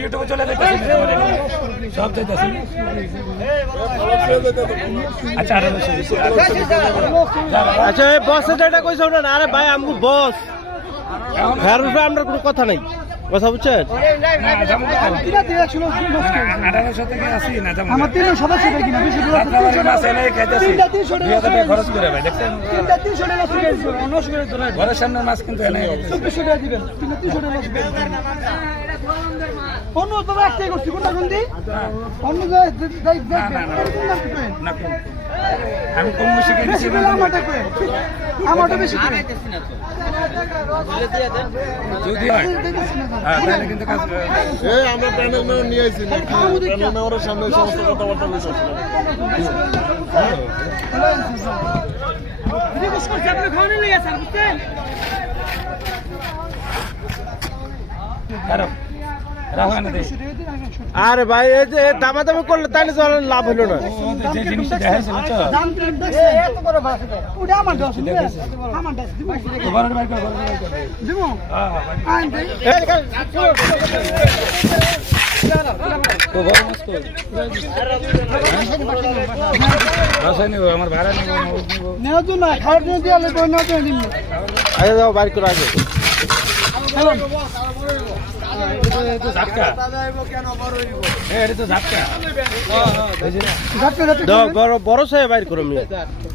ইউটিউবে চলে সব আচ্ছা আচ্ছা বসে যেটা কইছ না আরে ভাই আমগো বস এর উপরে আমরা কোনো কথা নাই কথা বুঝছেন আমার 300 সদস্য দেখি না বেশি খরচ করে ভাই দেখছেন ঘরের সামনে মাছ কিন্তু দিবেন 300 অন্য তো একটাই করছি কোনটা কোন দি অন্য আমি কম বেশি কিনেছি আমারটা বেশি যদি হয় তাহলে কিন্তু কাজ এই আমরা প্যানেল মেম্বার নিয়ে আইছি নাকি প্যানেল মেম্বারের সামনে সমস্ত কথাবার্তা বলছি আরে ভাই এই যে দামাদামি করলে তাহলে তো লাভ হলো না যে জিনিসটা দেখাইছিল তো এত বড় ভাষা ওটা আমার দশ আমার দশ দিব ঘরের বাইরে দিব তো বড় মাছ কই ভাষা নিব আমার ভাড়া নিব নেওয়া তো না খাওয়ার জন্য দিয়ে আলে তো নেওয়া তো দিন আগে যাও বাইর করে আগে চলো ঝাটকা এটা তো ঝাটকা দাও বড় সাহেব বাইর করো মিয়া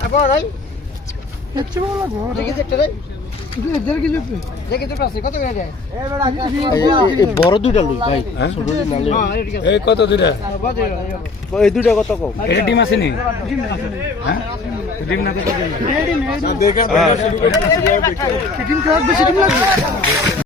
আবার ভাই দেখছি বড় লাগো দেখি দেখতে রে দেখি তো পাশে কত করে দেয় এই বড় দুইটা লই ভাই ছোট না লই এই কত দূরে এই দুইটা কত কম এটা ডিম আছে নি হ্যাঁ ডিম না তো দেখেন শুরু করে ডিম খাওয়া বেশি ডিম লাগবে